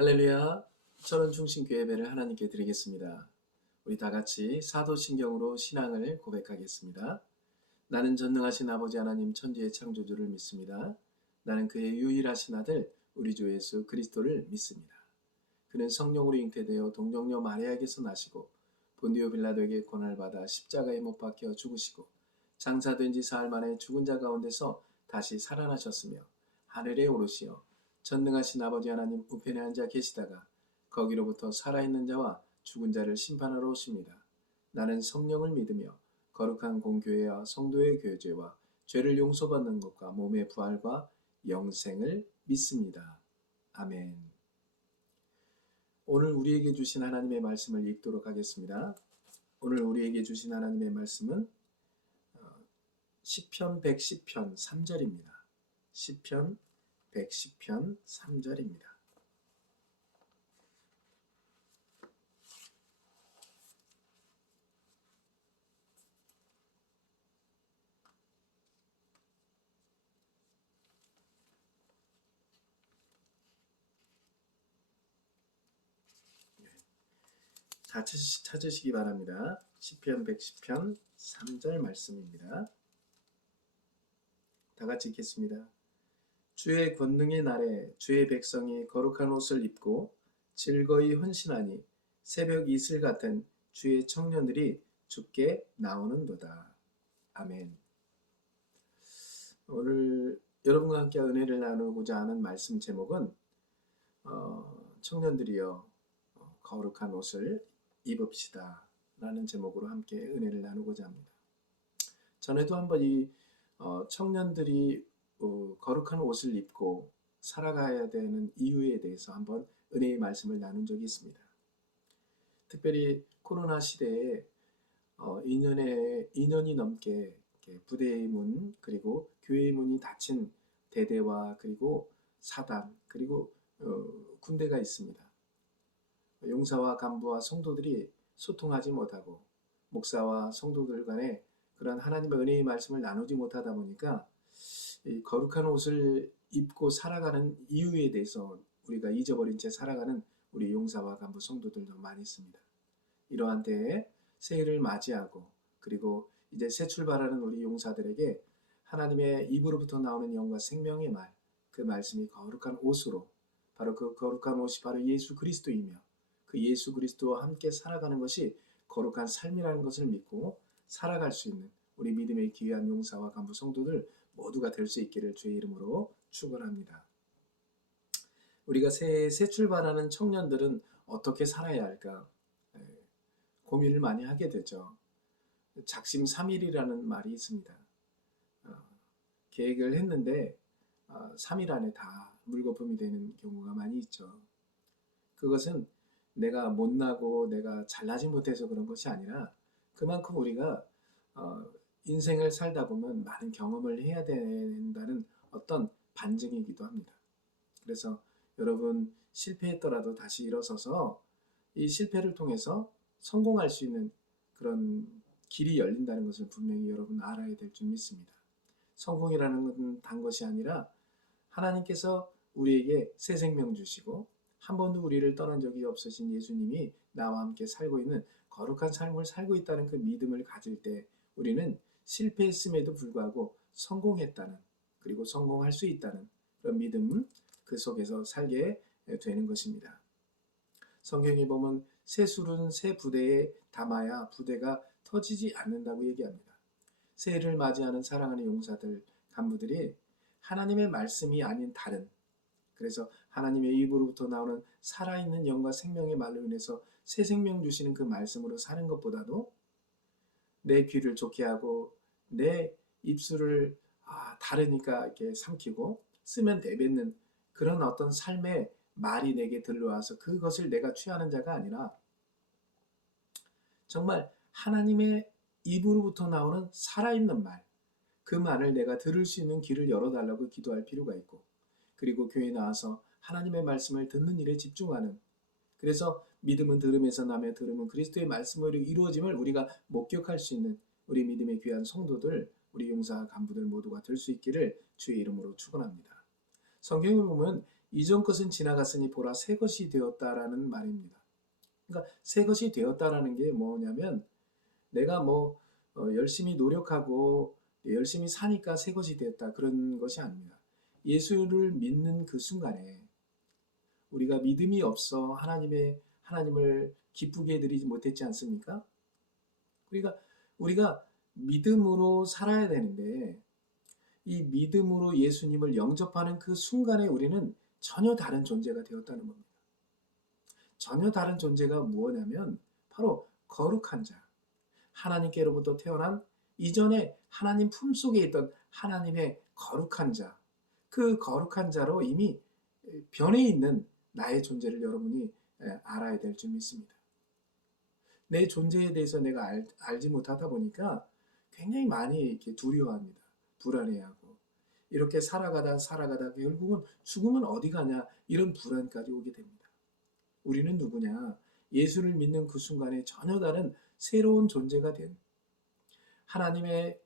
할렐루야. 철원중심교회 예배를 하나님께 드리겠습니다. 우리 다 같이 사도신경으로 신앙을 고백하겠습니다. 나는 전능하신 아버지 하나님 천지의 창조주를 믿습니다. 나는 그의 유일하신 아들 우리 주 예수 그리스도를 믿습니다. 그는 성령으로 잉태되어 동정녀 마리아에게서 나시고 본디오 빌라도에게 고난을 받아 십자가에 못 박혀 죽으시고 장사된 지 사흘 만에 죽은 자 가운데서 다시 살아나셨으며 하늘에 오르시어 전능하신 아버지 하나님 우편에 앉아 계시다가 거기로부터 살아있는 자와 죽은 자를 심판하러 오십니다. 나는 성령을 믿으며 거룩한 공교회와 성도의 교제와 죄를 용서받는 것과 몸의 부활과 영생을 믿습니다. 아멘. 오늘 우리에게 주신 하나님의 말씀을 읽도록 하겠습니다. 오늘 우리에게 주신 하나님의 말씀은 시편 110편 3절입니다. 시편 110편 3절입니다. 다 찾으시기 바랍니다. 시편 110편 3절 말씀입니다. 다 같이 읽겠습니다. 주의 권능의 날에 주의 백성이 거룩한 옷을 입고 즐거이 헌신하니 새벽 이슬 같은 주의 청년들이 주께 나오는도다. 아멘. 오늘 여러분과 함께 은혜를 나누고자 하는 말씀 제목은 청년들이여 거룩한 옷을 입읍시다 라는 제목으로 함께 은혜를 나누고자 합니다. 전에도 한번 이 청년들이 거룩한 옷을 입고 살아가야 되는 이유에 대해서 한번 은혜의 말씀을 나눈 적이 있습니다. 특별히 코로나 시대에 2년이 넘게 부대의 문 그리고 교회의 문이 닫힌 대대와 그리고 사단 그리고 군대가 있습니다. 용사와 간부와 성도들이 소통하지 못하고 목사와 성도들 간에 그런 하나님의 은혜의 말씀을 나누지 못하다 보니까 이 거룩한 옷을 입고 살아가는 이유에 대해서 우리가 잊어버린 채 살아가는 우리 용사와 간부 성도들도 많이 있습니다. 이러한 때에 새해를 맞이하고 그리고 이제 새 출발하는 우리 용사들에게 하나님의 입으로부터 나오는 영과 생명의 말, 그 말씀이 거룩한 옷으로 바로 그 거룩한 옷이 바로 예수 그리스도이며 그 예수 그리스도와 함께 살아가는 것이 거룩한 삶이라는 것을 믿고 살아갈 수 있는 우리 믿음의 귀한 용사와 간부 성도들 모두가 될 수 있기를 주의 이름으로 축원합니다. 우리가 새 출발하는 청년들은 어떻게 살아야 할까 고민을 많이 하게 되죠. 작심삼일이라는 말이 있습니다. 계획을 했는데 3일 안에 다 물거품이 되는 경우가 많이 있죠. 그것은 내가 못나고 내가 잘나지 못해서 그런 것이 아니라 그만큼 우리가 인생을 살다 보면 많은 경험을 해야 된다는 어떤 반증이기도 합니다. 그래서 여러분 실패했더라도 다시 일어서서 이 실패를 통해서 성공할 수 있는 그런 길이 열린다는 것을 분명히 여러분 알아야 될 줄 믿습니다. 성공이라는 것은 단 것이 아니라 하나님께서 우리에게 새 생명 주시고 한 번도 우리를 떠난 적이 없으신 예수님이 나와 함께 살고 있는 거룩한 삶을 살고 있다는 그 믿음을 가질 때 우리는 실패했음에도 불구하고 성공했다는 그리고 성공할 수 있다는 그런 믿음 그 속에서 살게 되는 것입니다. 성경에 보면 새 술은 새 부대에 담아야 부대가 터지지 않는다고 얘기합니다. 새해를 맞이하는 사랑하는 용사들, 간부들이 하나님의 말씀이 아닌 다른 그래서 하나님의 입으로부터 나오는 살아있는 영과 생명의 말로 인해서 새 생명 주시는 그 말씀으로 사는 것보다도 내 귀를 좋게 하고 내 입술을 다르니까 이렇게 삼키고 쓰면 내뱉는 그런 어떤 삶의 말이 내게 들러와서 그것을 내가 취하는 자가 아니라 정말 하나님의 입으로부터 나오는 살아있는 말, 그 말을 내가 들을 수 있는 귀를 열어달라고 기도할 필요가 있고 그리고 교회에 나와서 하나님의 말씀을 듣는 일에 집중하는 그래서 믿음은 들음에서 나며 들음은 그리스도의 말씀으로 이루어짐을 우리가 목격할 수 있는 우리 믿음의 귀한 성도들, 우리 용사 간부들 모두가 될 수 있기를 주의 이름으로 축원합니다. 성경을 보면 이전 것은 지나갔으니 보라 새 것이 되었다라는 말입니다. 그러니까 새 것이 되었다라는 게 뭐냐면 내가 열심히 노력하고 열심히 사니까 새 것이 되었다 그런 것이 아닙니다. 예수를 믿는 그 순간에 우리가 믿음이 없어 하나님을 기쁘게 해드리지 못했지 않습니까? 그러니까 우리가 믿음으로 살아야 되는데 이 믿음으로 예수님을 영접하는 그 순간에 우리는 전혀 다른 존재가 되었다는 겁니다. 전혀 다른 존재가 무엇이냐면 바로 거룩한 자, 하나님께로부터 태어난 이전에 하나님 품속에 있던 하나님의 거룩한 자, 그 거룩한 자로 이미 변해 있는 나의 존재를 여러분이 알아야 될 줄 믿습니다. 내 존재에 대해서 내가 알지 못하다 보니까 굉장히 많이 이렇게 두려워합니다. 불안해하고 이렇게 살아가다 결국은 죽으면 어디 가냐 이런 불안까지 오게 됩니다. 우리는 누구냐? 예수를 믿는 그 순간에 전혀 다른 새로운 존재가 된 하나님의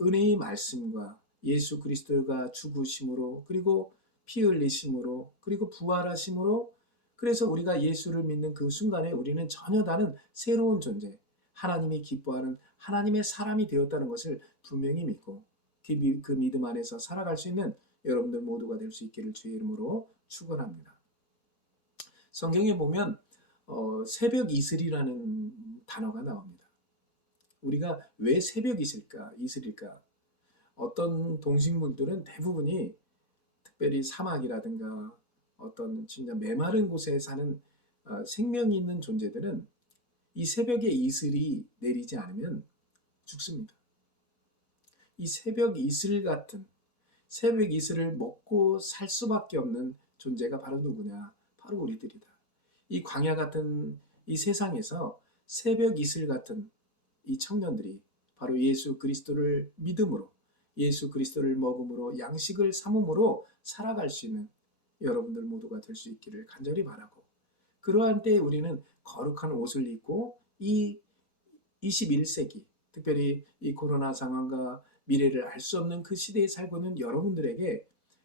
은혜의 말씀과 예수 그리스도가 죽으심으로 그리고 피 흘리심으로 그리고 부활하심으로 그래서 우리가 예수를 믿는 그 순간에 우리는 전혀 다른 새로운 존재, 하나님이 기뻐하는 하나님의 사람이 되었다는 것을 분명히 믿고 그 믿음 안에서 살아갈 수 있는 여러분들 모두가 될 수 있기를 주의 이름으로 축원합니다. 성경에 보면 새벽 이슬이라는 단어가 나옵니다. 우리가 왜 새벽 이슬일까? 어떤 동식물들은 대부분이 특별히 사막이라든가 어떤 진짜 메마른 곳에 사는 생명이 있는 존재들은 이 새벽에 이슬이 내리지 않으면 죽습니다. 이 새벽 이슬 같은 새벽 이슬을 먹고 살 수밖에 없는 존재가 바로 누구냐? 바로 우리들이다. 이 광야 같은 이 세상에서 새벽 이슬 같은 이 청년들이 바로 예수 그리스도를 믿음으로 예수 그리스도를 먹음으로 양식을 삼음으로 살아갈 수 있는 여러분들 모두가 될 수 있기를 간절히 바라고 그러한 때에 우리는 거룩한 옷을 입고 이 21세기 특별히 이 코로나 상황과 미래를 알 수 없는 그 시대에 살고 있는 여러분들에게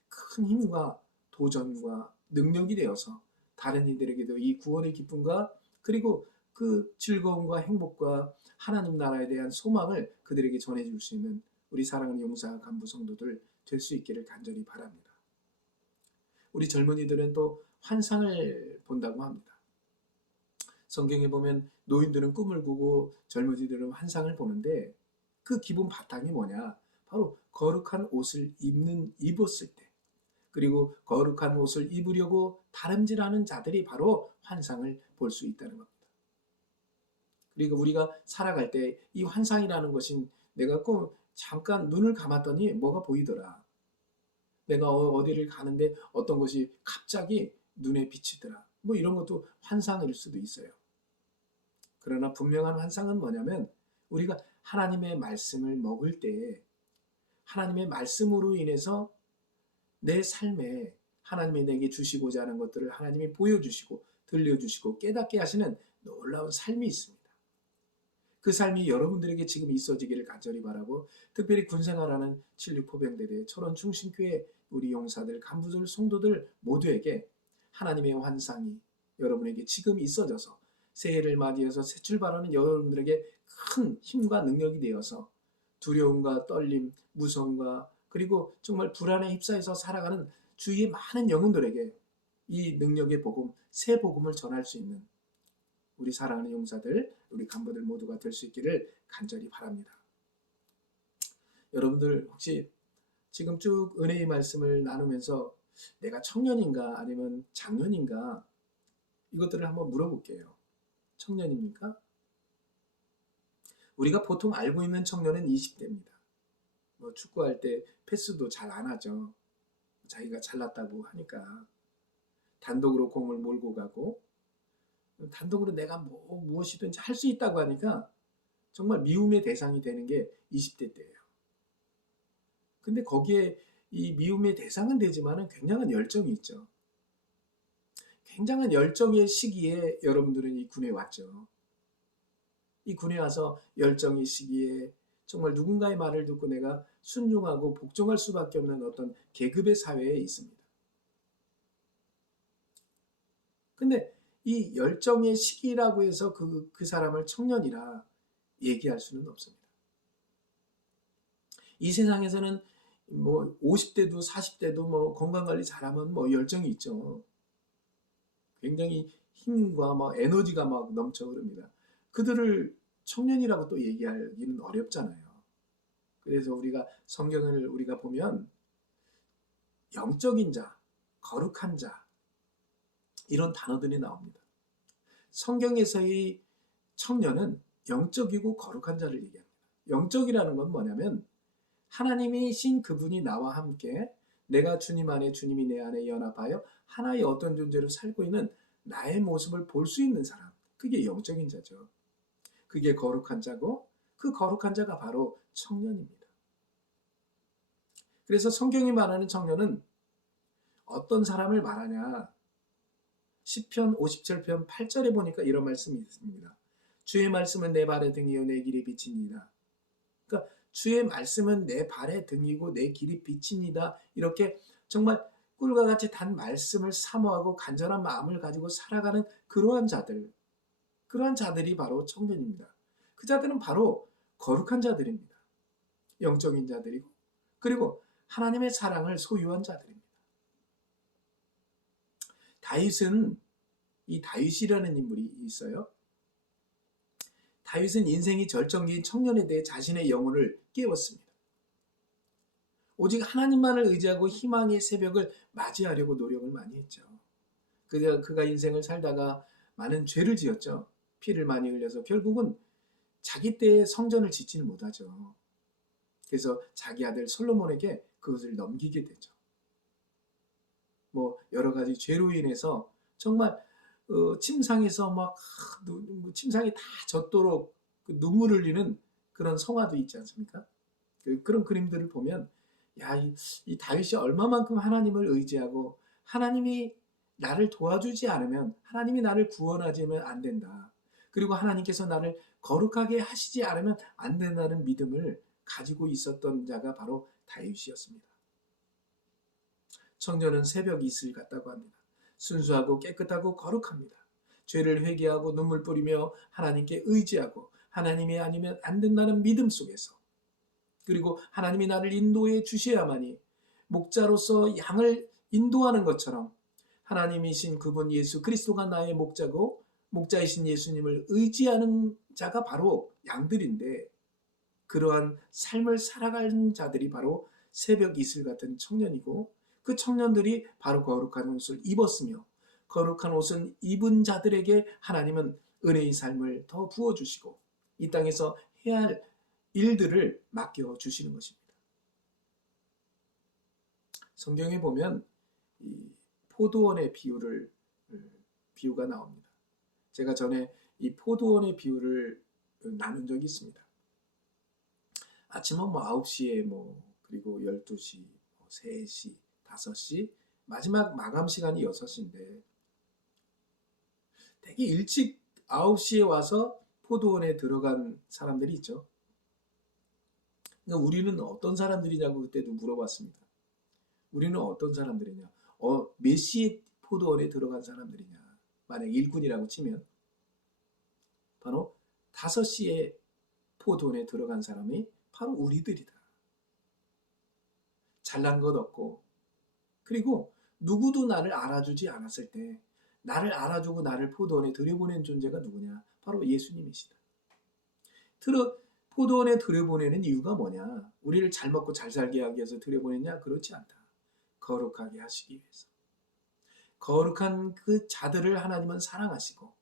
큰 힘과 도전과 능력이 되어서 다른 이들에게도 이 구원의 기쁨과 그리고 그 즐거움과 행복과 하나님 나라에 대한 소망을 그들에게 전해줄 수 있는 우리 사랑하는 용사 간부 성도들 될 수 있기를 간절히 바랍니다. 우리 젊은이들은 또 환상을 본다고 합니다. 성경에 보면 노인들은 꿈을 꾸고 젊은이들은 환상을 보는데 그 기본 바탕이 뭐냐? 바로 거룩한 옷을 입었을 때 그리고 거룩한 옷을 입으려고 다름질하는 자들이 바로 환상을 볼 수 있다는 겁니다. 그리고 우리가 살아갈 때 이 환상이라는 것이 내가 꼭 잠깐 눈을 감았더니 뭐가 보이더라. 내가 어디를 가는데 어떤 것이 갑자기 눈에 비치더라. 뭐 이런 것도 환상일 수도 있어요. 그러나 분명한 환상은 뭐냐면 우리가 하나님의 말씀을 먹을 때 하나님의 말씀으로 인해서 내 삶에 하나님이 내게 주시고자 하는 것들을 하나님이 보여주시고 들려주시고 깨닫게 하시는 놀라운 삶이 있습니다. 그 삶이 여러분들에게 지금 있어지기를 간절히 바라고 특별히 군생활하는 76포병대대 철원중심교회 우리 용사들, 간부들, 성도들 모두에게 하나님의 환상이 여러분에게 지금 있어져서 새해를 맞이해서 새 출발하는 여러분들에게 큰 힘과 능력이 되어서 두려움과 떨림, 무서움과 그리고 정말 불안에 휩싸여서 살아가는 주위의 많은 영혼들에게 이 능력의 복음, 새 복음을 전할 수 있는 우리 사랑하는 용사들, 우리 간부들 모두가 될 수 있기를 간절히 바랍니다. 여러분들 혹시 지금 쭉 은혜의 말씀을 나누면서 내가 청년인가 아니면 장년인가 이것들을 한번 물어볼게요. 청년입니까? 우리가 보통 알고 있는 청년은 20대입니다. 뭐 축구할 때 패스도 잘 안 하죠. 자기가 잘났다고 하니까 단독으로 공을 몰고 가고 단독으로 내가 무엇이든지 할 수 있다고 하니까 정말 미움의 대상이 되는 게 20대 때예요. 근데 거기에 이 미움의 대상은 되지만은 굉장한 열정이 있죠. 굉장한 열정의 시기에 여러분들은 이 군에 왔죠. 이 군에 와서 열정의 시기에 정말 누군가의 말을 듣고 내가 순종하고 복종할 수밖에 없는 어떤 계급의 사회에 있습니다. 근데 이 열정의 시기라고 해서 그 사람을 청년이라 얘기할 수는 없습니다. 이 세상에서는 뭐 50대도 40대도 뭐 건강관리 잘하면 뭐 열정이 있죠. 굉장히 힘과 막 에너지가 막 넘쳐 흐릅니다. 그들을 청년이라고 또 얘기하기는 어렵잖아요. 그래서 우리가 성경을 우리가 보면 영적인 자, 거룩한 자 이런 단어들이 나옵니다. 성경에서의 청년은 영적이고 거룩한 자를 얘기합니다. 영적이라는 건 뭐냐면 하나님이신 그분이 나와 함께 내가 주님 안에 주님이 내 안에 연합하여 하나의 어떤 존재로 살고 있는 나의 모습을 볼 수 있는 사람. 그게 영적인 자죠. 그게 거룩한 자고 그 거룩한 자가 바로 청년입니다. 그래서 성경이 말하는 청년은 어떤 사람을 말하냐. 시편 57편 8절에 보니까 이런 말씀이 있습니다. 주의 말씀은 내 발의 등이요 내 길이 빛입니다. 그러니까 주의 말씀은 내 발의 등이고 내 길이 빛입니다. 이렇게 정말 꿀과 같이 단 말씀을 사모하고 간절한 마음을 가지고 살아가는 그러한 자들이 바로 청년입니다. 그 자들은 바로 거룩한 자들입니다. 영적인 자들이고 그리고 하나님의 사랑을 소유한 자들입니다. 다윗은 이 다윗이라는 인물이 있어요. 다윗은 인생이 절정기인 청년에 대해 자신의 영혼을 깨웠습니다. 오직 하나님만을 의지하고 희망의 새벽을 맞이하려고 노력을 많이 했죠. 그가 인생을 살다가 많은 죄를 지었죠. 피를 많이 흘려서 결국은 자기 때에 성전을 짓지는 못하죠. 그래서 자기 아들 솔로몬에게 그것을 넘기게 되죠. 뭐 여러 가지 죄로 인해서 정말 침상에서 막 침상이 다 젖도록 눈물을 흘리는 그런 성화도 있지 않습니까? 그런 그림들을 보면 야, 이 다윗이 얼마만큼 하나님을 의지하고 하나님이 나를 도와주지 않으면 하나님이 나를 구원하지면 안 된다. 그리고 하나님께서 나를 거룩하게 하시지 않으면 안 된다는 믿음을 가지고 있었던 자가 바로 다윗이었습니다. 청년은 새벽 이슬 같다고 합니다. 순수하고 깨끗하고 거룩합니다. 죄를 회개하고 눈물 뿌리며 하나님께 의지하고 하나님이 아니면 안 된다는 믿음 속에서 그리고 하나님이 나를 인도해 주셔야만이 목자로서 양을 인도하는 것처럼 하나님이신 그분 예수 그리스도가 나의 목자고 목자이신 예수님을 의지하는 자가 바로 양들인데 그러한 삶을 살아가는 자들이 바로 새벽 이슬 같은 청년이고 그 청년들이 바로 거룩한 옷을 입었으며 거룩한 옷은 입은 자들에게 하나님은 은혜의 삶을 더 부어주시고 이 땅에서 해야 할 일들을 맡겨주시는 것입니다. 성경에 보면 이 포도원의 비유가 나옵니다. 제가 전에 이 포도원의 비유를 나눈 적이 있습니다. 아침은 뭐 9시에 그리고 12시, 3시, 5시, 마지막 마감 시간이 6시인데 되게 일찍 9시에 와서 포도원에 들어간 사람들이 있죠. 그러니까 우리는 어떤 사람들이냐고 그때도 물어봤습니다. 우리는 어떤 사람들이냐? 몇 시에 포도원에 들어간 사람들이냐? 만약 일꾼이라고 치면 바로 5시에 포도원에 들어간 사람이 바로 우리들이다. 잘난 것 없고 그리고 누구도 나를 알아주지 않았을 때 나를 알아주고 나를 포도원에 들여보낸 존재가 누구냐? 바로 예수님이시다. 포도원에 들여보내는 이유가 뭐냐? 우리를 잘 먹고 잘 살게 하기 위해서 들여보냈냐? 그렇지 않다. 거룩하게 하시기 위해서. 거룩한 그 자들을 하나님은 사랑하시고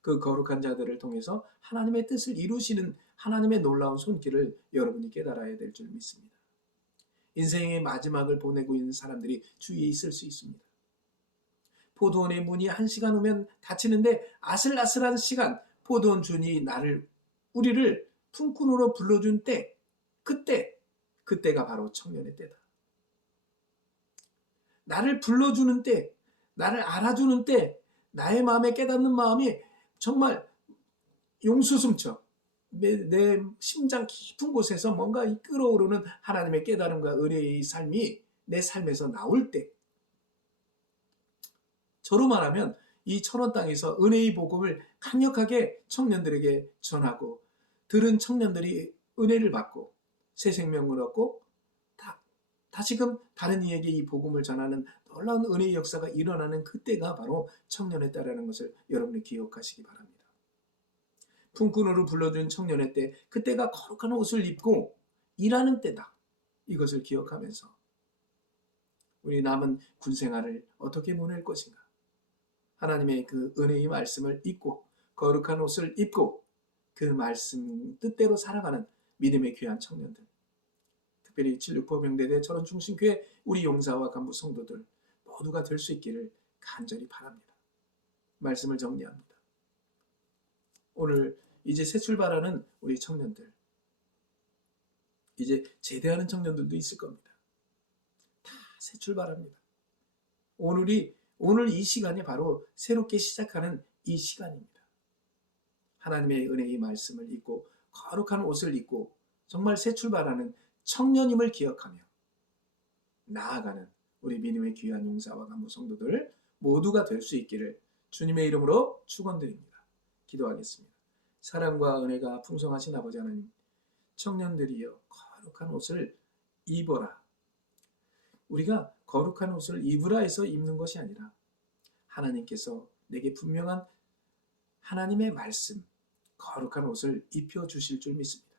그 거룩한 자들을 통해서 하나님의 뜻을 이루시는 하나님의 놀라운 손길을 여러분이 깨달아야 될 줄 믿습니다. 인생의 마지막을 보내고 있는 사람들이 주위에 있을 수 있습니다. 포도원의 문이 1시간 후면 닫히는데 아슬아슬한 시간 포도원 주인이 우리를 품꾼으로 불러준 때 그때가 바로 청년의 때다. 나를 불러주는 때 나를 알아주는 때 나의 마음에 깨닫는 마음이 정말 용수숨쳐 내 심장 깊은 곳에서 뭔가 끓어오르는 하나님의 깨달음과 은혜의 삶이 내 삶에서 나올 때 저로 말하면 이 천원 땅에서 은혜의 복음을 강력하게 청년들에게 전하고 들은 청년들이 은혜를 받고 새 생명을 얻고 다시금 다른 이에게 이 복음을 전하는 놀라운 은혜의 역사가 일어나는 그때가 바로 청년의 때라는 것을 여러분이 기억하시기 바랍니다. 품꾼으로 불러준 청년의 때, 그때가 거룩한 옷을 입고 일하는 때다. 이것을 기억하면서 우리 남은 군 생활을 어떻게 보낼 것인가? 하나님의 그 은혜의 말씀을 입고 거룩한 옷을 입고 그 말씀 뜻대로 살아가는 믿음의 귀한 청년들, 특별히 76포병대대 철원중심교회 우리 용사와 간부 성도들 모두가 될 수 있기를 간절히 바랍니다. 말씀을 정리합니다. 오늘 이제 새 출발하는 우리 청년들, 이제 제대하는 청년들도 있을 겁니다. 다 새 출발합니다. 오늘 이 시간이 바로 새롭게 시작하는 이 시간입니다. 하나님의 은혜의 말씀을 입고 거룩한 옷을 입고 정말 새 출발하는 청년임을 기억하며 나아가는 우리 믿음의 귀한 용사와 간부 성도들 모두가 될 수 있기를 주님의 이름으로 축원드립니다. 기도하겠습니다. 사랑과 은혜가 풍성하신 아버지 하나님, 청년들이여 거룩한 옷을 입어라. 우리가 거룩한 옷을 입으라 해서 입는 것이 아니라 하나님께서 내게 분명한 하나님의 말씀, 거룩한 옷을 입혀주실 줄 믿습니다.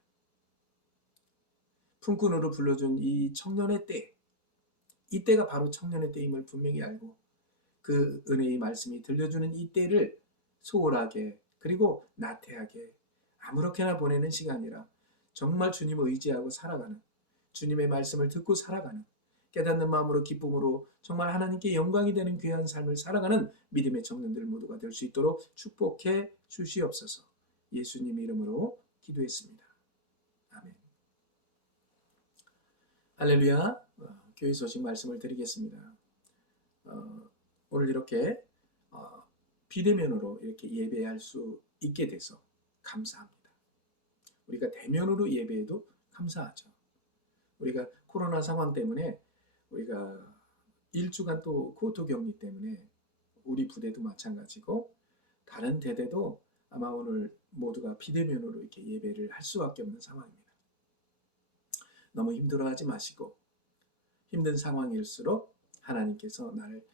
품꾼으로 불러준 이 청년의 때, 이때가 바로 청년의 때임을 분명히 알고 그 은혜의 말씀이 들려주는 이 때를 소홀하게 그리고 나태하게 아무렇게나 보내는 시간이라 정말 주님을 의지하고 살아가는, 주님의 말씀을 듣고 살아가는, 깨닫는 마음으로 기쁨으로 정말 하나님께 영광이 되는 귀한 삶을 살아가는 믿음의 청년들 모두가 될 수 있도록 축복해 주시옵소서. 예수님 이름으로 기도했습니다. 아멘. 할렐루야. 교회 소식 말씀을 드리겠습니다. 오늘 이렇게 비대면으로 이렇게 예배할 수 있게 돼서 감사합니다. 우리가 대면으로 예배해도 감사하죠. 우리가 코로나 상황 때문에 우리가 일주간 또 코호토 격리 때문에 우리 부대도 마찬가지고 다른 대대도 아마 오늘 모두가 비대면으로 이렇게 예배를 할 수밖에 없는 상황입니다. 너무 힘들어하지 마시고 힘든 상황일수록 하나님께서 나를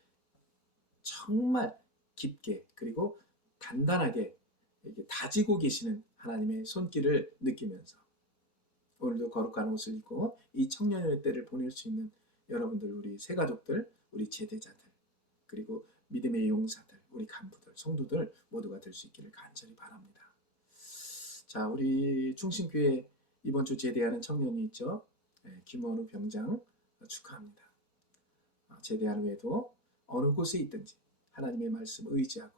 정말 깊게 그리고 단단하게 이렇게 다지고 계시는 하나님의 손길을 느끼면서 오늘도 거룩한 옷을 입고 이 청년의 때를 보낼 수 있는 여러분들, 우리 새가족들, 우리 제대자들, 그리고 믿음의 용사들, 우리 간부들, 성도들 모두가 될 수 있기를 간절히 바랍니다. 자, 우리 충신교회 이번 주 제대하는 청년이 있죠. 김원우 병장 축하합니다. 제대한 후에도 어느 곳에 있든지 하나님의 말씀 의지하고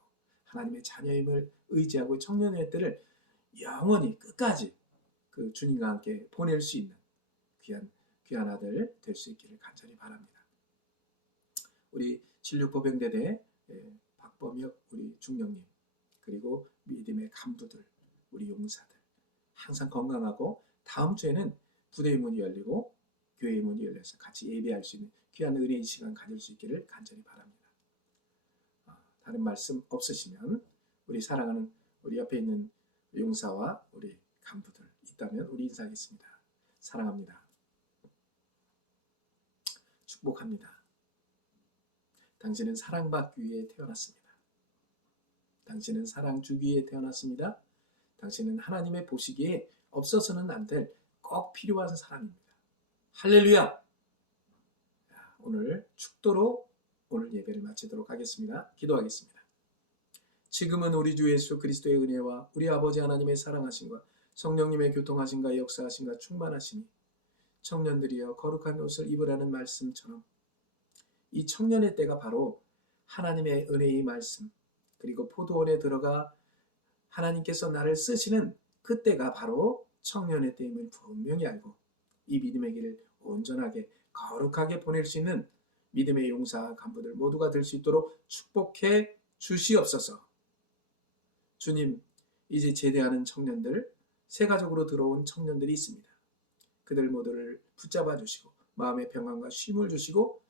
하나님의 자녀임을 의지하고 청년의 때를 영원히 끝까지 그 주님과 함께 보낼 수 있는 귀한 아들 될 수 있기를 간절히 바랍니다. 우리 76포병대대 박범혁 우리 중령님, 그리고 믿음의 간부들, 우리 용사들 항상 건강하고 다음 주에는 부대의 문이 열리고 교회의 문이 열려서 같이 예배할 수 있는 귀한 은혜의 시간 가질 수 있기를 간절히 바랍니다. 다른 말씀 없으시면 우리 사랑하는 우리 옆에 있는 용사와 우리 간부들 있다면 우리 인사하겠습니다. 사랑합니다. 축복합니다. 당신은 사랑받기 위해 태어났습니다. 당신은 사랑 주기 위해 태어났습니다. 당신은 하나님의 보시기에 없어서는 안 될 꼭 필요한 사람입니다. 할렐루야! 오늘 축도로 오늘 예배를 마치도록 하겠습니다. 기도하겠습니다. 지금은 우리 주 예수 그리스도의 은혜와 우리 아버지 하나님의 사랑하심과 성령님의 교통하심과 역사하심과 충만하심이 청년들이여 거룩한 옷을 입으라는 말씀처럼 이 청년의 때가 바로 하나님의 은혜의 말씀, 그리고 포도원에 들어가 하나님께서 나를 쓰시는 그때가 바로 청년의 때임을 분명히 알고 이 믿음의 길을 온전하게 거룩하게 보낼 수 있는 믿음의 용사 간부들 모두가 될 수 있도록 축복해 주시옵소서. 주님, 이제 제대하는 청년들, 새가족으로 들어온 청년들이 있습니다. 그들 모두를 붙잡아 주시고 마음의 평안과 쉼을 주시고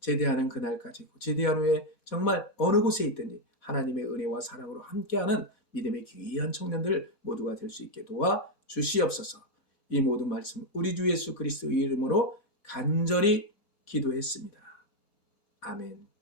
제대하는 그날까지, 제대한 후에 정말 어느 곳에 있든지 하나님의 은혜와 사랑으로 함께하는 믿음의 귀한 청년들 모두가 될 수 있게 도와 주시옵소서. 이 모든 말씀 우리 주 예수 그리스도의 이름으로 간절히 기도했습니다. 아멘.